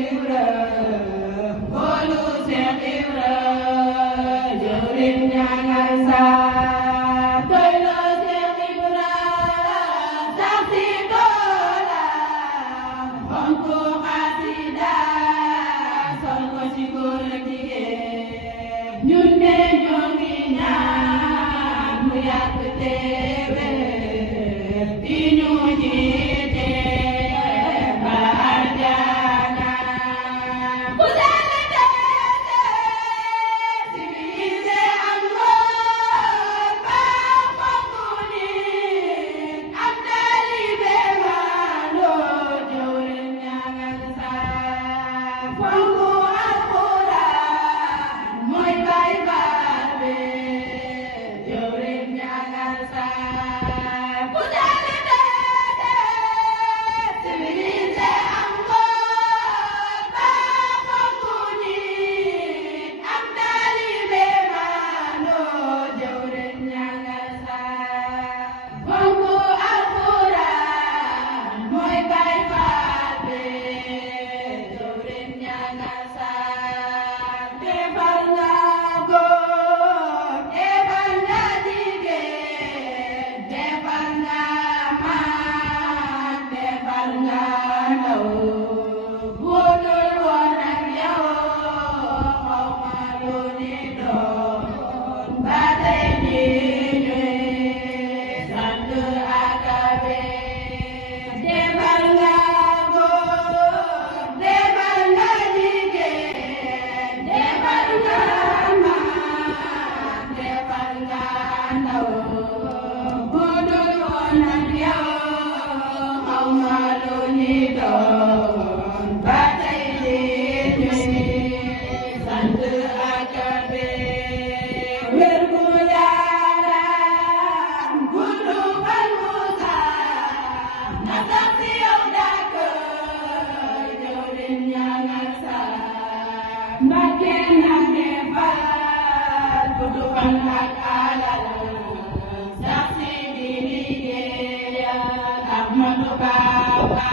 Ibra boolu Cheikh Ibra jëwriñ ñaanal saa doyloo Cheikh Ibra sax si doola fonk xasida sol ko ci góor ak jigéen ñun de ñoo ngi ñaan mu yàgg teewe di ñu jiite ba aljana ku sell teete civilisé am ngor baax fonk nit am taalibe maandoo jëwriñ ñaanal saa fonk alxuraan mooy baay baal be jëwriñ ñaanal saa ku sell teete civilisé am ngor baax fonk nit am taalibe maandoo jëwriñ ñaanal saa fonk alxuraan mooy baay faal be jëwriñ ñaanal saa defal nga góor defal nga jigéen defal nga mag defal nga ndaw budul woon ak yow xaw ma lu ni doon ba tey jii ñuy sant ak a bég defal nga góor defal nga jigéen defal nga mag defal nga ndaw budul woon ak yow xaw ma lu ni doon ba tey jii ñuy sant ak a bég wér gu yaram gudd fan mu sax na sax si yow dàkk jëwriñ ñaanal saa Mbàkke nag defal gudd fan ak alal sax si di liggéeyal Ahmadu Bamba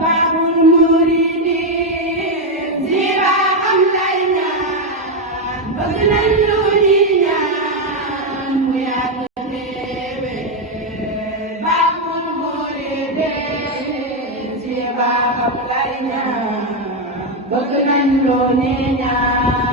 Baabul Muridiin si baaxam lay ñaan bëgg nañ lu ñuy ñaan mu yàgg teewe Baabul Muridiin si baaxam lay ñaan bëgg nañ lu ñuy ñaan